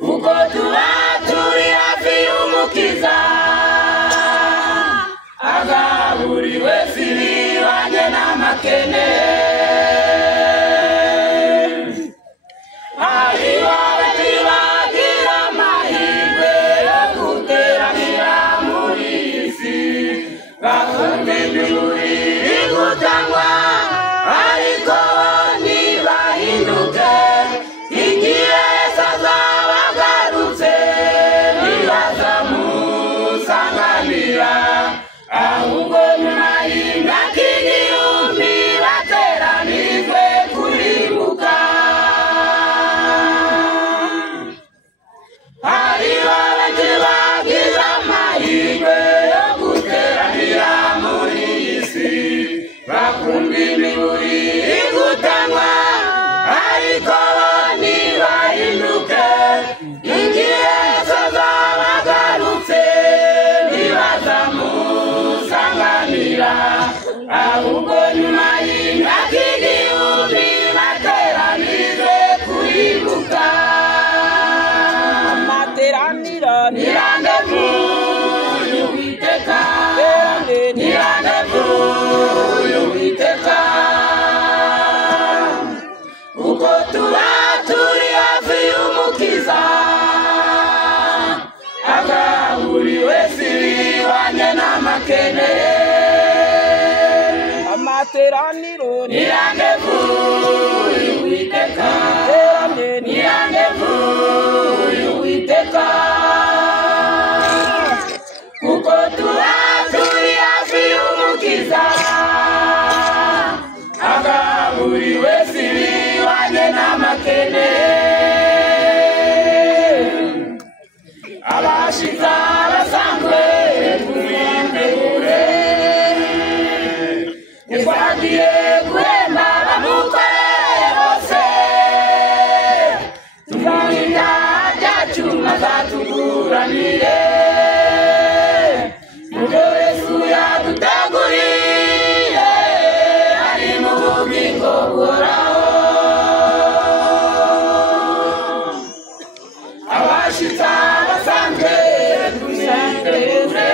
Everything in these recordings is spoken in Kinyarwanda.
uko tuba turi hafi y'umukiza agaburiwe sibibanye n'amakene hariho abagira amahirwe yo guteranira muri iyi si bakumva imiburi igutangwa ariko ntibahinduke igihe Yesu azaba agarutse ntibazamusanganira ahubwo nyuma y'imyaka igihumbi bateranijwe kuribuka hariho benshi bagize amahirwe yo guteranira muri iyi si bakumva imiburi igutangwa ariko ntibahinduke igihe Yesu azaba agarutse ntibazamusanganira ahubwo nyuma y'imyaka igihumbi bateranijwe kuribuka amateraniro ni randevu y'Uwiteka ni randevu y'Uwiteka uko tuba turi hafi y'umukiza agaburiwe sibibanye n'amakene amateraniro ni randevu y'Uwiteka ni randevu y'Uwiteka uko tuba turi hafi y'umukiza agaburiwe sibibanye n'amakene abashitsi basanzwe tumwitegure ntitwagiye guhemba abamukoreye bose tumuhinda byacu mazatuguranire mubyo Yesu yaduteguriye ari mu bugingo buhoraho abashitsi basanzwe tumwitegure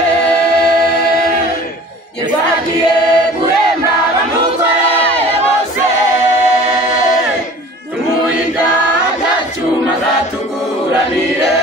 ntitwagiye guhemba abamukoreye bose tumuhinda byacu mazatuguranire